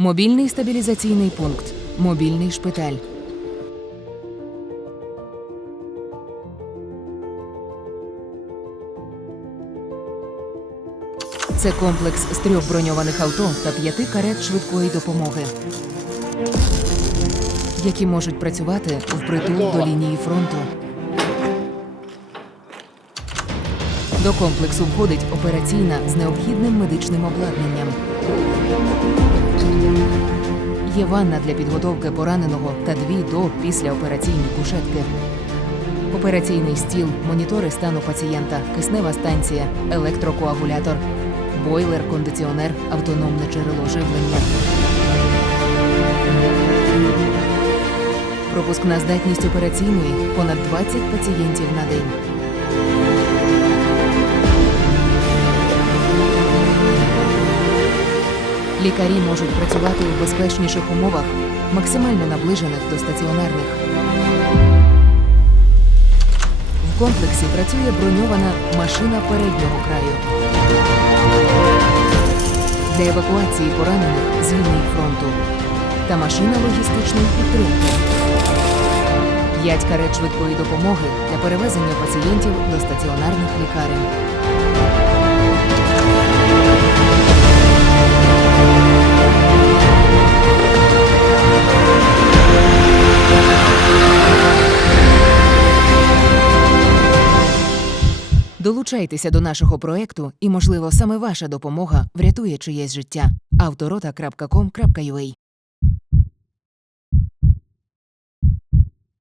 Мобільний стабілізаційний пункт. Мобільний шпиталь. Це комплекс з трьох броньованих авто та п'яти карет швидкої допомоги, які можуть працювати впритул до лінії фронту. До комплексу входить операційна з необхідним медичним обладнанням. Є ванна для підготовки пораненого та дві до післяопераційні кушетки. Операційний стіл, монітори стану пацієнта, киснева станція, електрокоагулятор, бойлер, кондиціонер, автономне джерело живлення. Пропускна здатність операційної понад 20 пацієнтів на день. Лікарі можуть працювати у безпечніших умовах, максимально наближених до стаціонарних. В комплексі працює броньована машина переднього краю. Для евакуації поранених з лінії фронту та машина логістичної підтримки. П'ять карет швидкої допомоги для перевезення пацієнтів до стаціонарних лікарень. Долучайтеся до нашого проекту, і, можливо, саме ваша допомога врятує чиєсь життя. авторота.com.ua